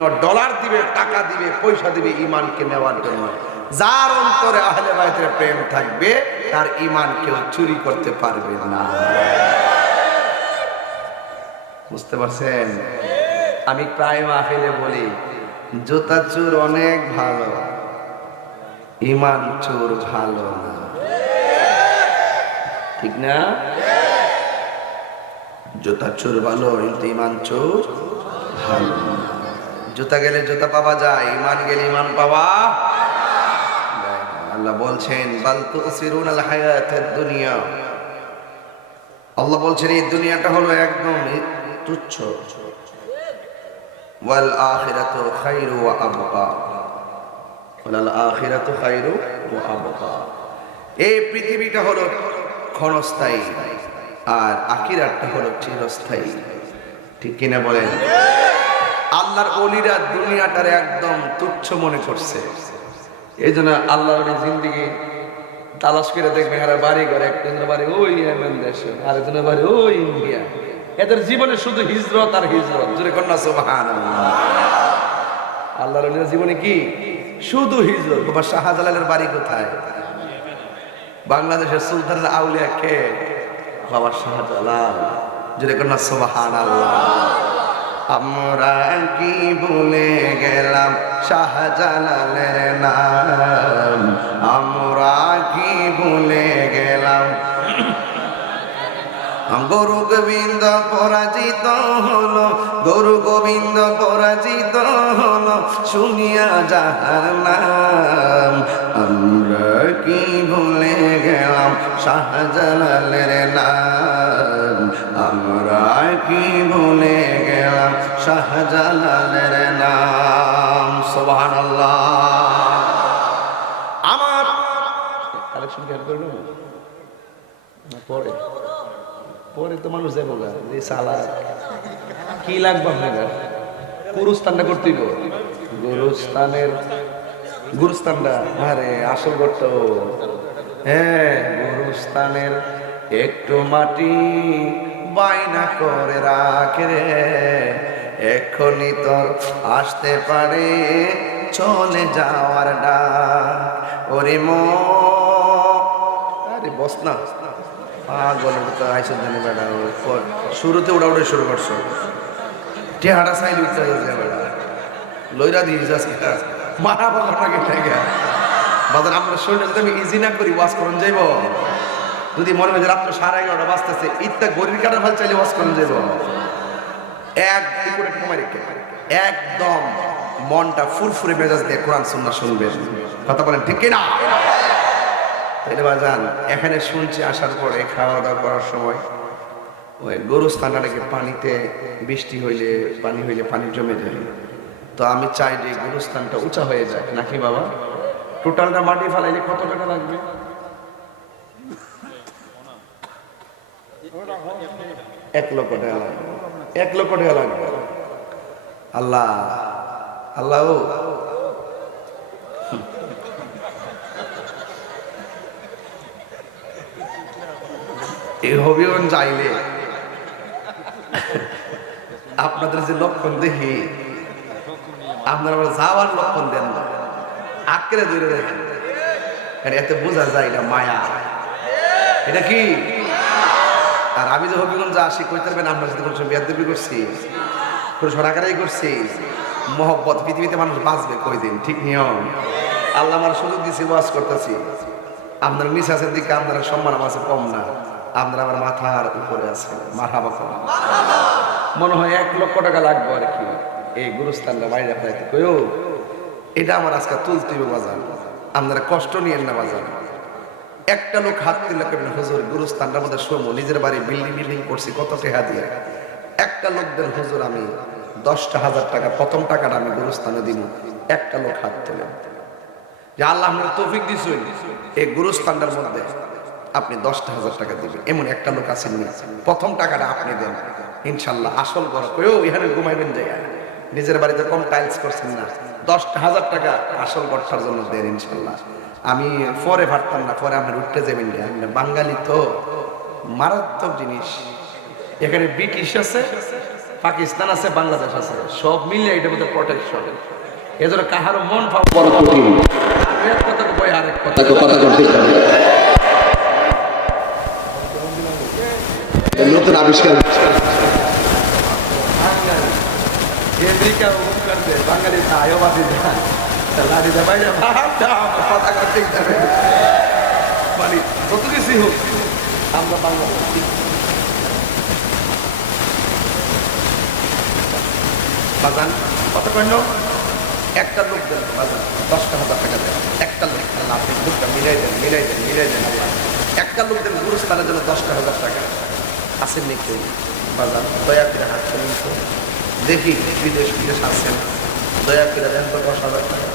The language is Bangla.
ডলার দিবে, টাকা দিবে, পয়সা দিবে ঈমানকে নেওয়ার জন্য। যার অন্তরে আহলে বাইতের প্রেম থাকবে তার ঈমান কেউ চুরি করতে পারবে না। বুঝতে পারছেন? আমি প্রায় মাহফিলে বলি, জুতা চোর অনেক ভালো, ঈমান চোর ভালো না। ঠিক না? জুতা চোর ভালো কিন্তু ঈমান চোর ভালো না। জুতা গেলে জুতা পাওয়া যায়, ঈমান গেলে ঈমান পাওয়া যায় না। আল্লাহ বলছেন বাল তুসিরুনাল হায়াতাদ দুনিয়া, আল্লাহ বলছেন এই দুনিয়াটা হলো একদম তুচ্ছ। ওয়াল আখিরাতু খায়রু ওয়া আবকা, ওয়াল আখিরাতু খায়রু ওয়া আবকা। এই পৃথিবীটা হলো ক্ষণস্থায়ী আর আখিরাতটা হলো চিরস্থায়ী। ঠিক কিনা বলেন? আল্লাহর ওলিরা দুনিয়াটার একদম তুচ্ছ মনে করছে। এই জন্য আল্লাহর জিন্দিগি তালাশ করে দেখবেন, এরা বাড়ি ঘরে, একজনের বাড়ি ওই ইয়েমেন দেশে, আরেকজনের বাড়ি ওই ইন্ডিয়া। এদের জীবনে শুধু হিজরত আর হিজরত। জোরে কন্যা সুবহানাল্লাহ। আল্লাহর ওলিরা জীবনে কি? শুধু হিজরত। বাবা শাহজালালের বাড়ি কোথায়? বাংলাদেশের সুলতানের আউলিয়া কে? বাবা শাহজালাল। জোরে কন্যা সুবহানাল্লাহ। আমরা কি ভুলে গেলাম শাহজালালের নাম? আমরা কি ভুলে গেলাম? গরু গোবিন্দ পরাজিত হলো, গরু গোবিন্দ পরাজিত হলো, শুনিয়া যাহার নাম। আমরা কি ভুলে গেলাম শাহজালালের নাম? আমরা কি ভুলে গেলাম শাহজালালের নাম? সুবহানাল্লাহ। আমার কালেকশন কেন করলো পরে পরে তো মানুষ যাবো গা, যে সালা কি লাগবে আপনার গুরুস্থানটা করতে গুরুস্থানের গুরুস্থানটা। আরে আসল করতো, হ্যাঁ গুরুস্থানের একটু মাটি বাইনা করে রাখে রে, এক্ষুনি তোর আসতে পারে চলে যাওয়ার ডাক। ওরে আরে বস না পাগলের তো আইসো জানি বেটা, শুরুতে উড়াউড়ি শুরু করছো, টেহাটা সাইড উঠতে যাচ্ছে বেটা, লইরা দিয়েছে আজকে মারা বাবাটাকে ঠেকে বাজার। আমরা শরীরটা যদি আমি ইজি না করি ওয়াশ করুন যাইব, যদি মনে হয় যে রাত্র 11:30 বাজতেছে ইত্যা গরির কাটার ফল চাইলে ওয়াশ করুন যাইব। একদম মনটা ফুরফুরে মেজাজ দিয়ে কোরআন সুন্নাহ শুনবেন। কথা বলেন ঠিক কিনা? বাজান এখানে শুনছি আসার পরে খাওয়া দাওয়া করার সময় ওই গরুস্থানটা নাকি পানিতে বৃষ্টি হইলে পানি হইলে পানি জমে যায়। তো আমি চাই যে গরুস্থানটা উঁচা হয়ে যায় নাকি বাবা? টোটালটা মাটি ফালাইলে কত টাকা লাগবে? 1 লক্ষ টাকা লাগবে। 1 লক্ষ টাকা লাগবে। আল্লাহ আল্লাহ এই হবিগঞ্জ যাইলে আপনাদের যে লক্ষণ দেখি, আপনারা যাওয়ার লক্ষণ দেন না, আঁকড়ে ধরে দেখেন, এতে বোঝা যায় এটা মায়া। এটা কি? আর আমি যে হবিগঞ্জ আসি কইতে পারবেন আপনার সাথে কোনো বেয়াদবি করছি, কোনো সরাকারাই করছি? মহব্বত পৃথিবীতে মানুষ বাঁচবে কয়দিন, ঠিক নিয়ম। আল্লাহ আমার সুযোগ দিয়েছি, ওয়াজ করতেছি। আপনার নিঃশ্বাসের দিকে আপনারা সম্মান আমার কাছে কম না, আপনারা আমার মাথার উপরে আছে। মারহাবা কম। মনে হয় 1 লক্ষ টাকা লাগবে আর কি এই গুরুস্থানটা বাইরে ফেলাইতে কইও। এটা আমার আজকে তুলতে বাজার, আপনারা কষ্ট নিয়েন না বাজার। একটা লোক হাত তুলে কেন হুজুর গুরুস্থানটার মধ্যে শোবো, নিজের বাড়ি বিল্ডিং করছি কত টাকা দিয়ে। একটা লোক দেন হুজুর আমি 10,000 টাকা প্রথম টাকাটা আমি গুরুস্থানে দিব। একটা লোক হাত তুলে যে আল্লাহ আপনার তৌফিক দিছেন এই গুরুস্থানটার মধ্যে আপনি 10,000 টাকা দিবেন, এমন একটা লোক আছেন না? প্রথম টাকাটা আপনি দেন ইনশাল্লাহ। আসল ঘর কইও এখানে ঘুমাইবেন জায়গা, নিজের বাড়িতে কম টাইলস করছেন না, 10,000 টাকা আসল ঘরটার জন্য দেন ইনশাল্লাহ। আমি পরে ভাবতাম না, পরে আপনার উঠতে যাবেন। বাঙালি তো মারাত্মক জিনিস। এখানে ব্রিটিশ আছে, পাকিস্তান আছে, বাংলাদেশ আছে, সব মিলে এটার মধ্যে প্রোটেকশন। এজন্য কাহারও মন পাওয়া বড় কঠিন। এক কথা বই আরেক কথা নতুন আবিষ্কার আমেরিকা বাঙালি আয়োবাদী লাড়ি বাইরে কথা করতে মানে কত কিছুই হোক আমরা বাংলাদেশ বাজান কত কন্য একটা লোক দেন বাজান 10,000 টাকা দেন, একটা লোক লাভ লোকটা মিলাই দেন একটা লোক দেন গুরুস্থানের জন্য 10,000 টাকা আসেন নি কেউ বাজান দয়া করে হাত করেন তো দেখি বিদেশ আসেন দয়া করে দেন তো 10,000 টাকা।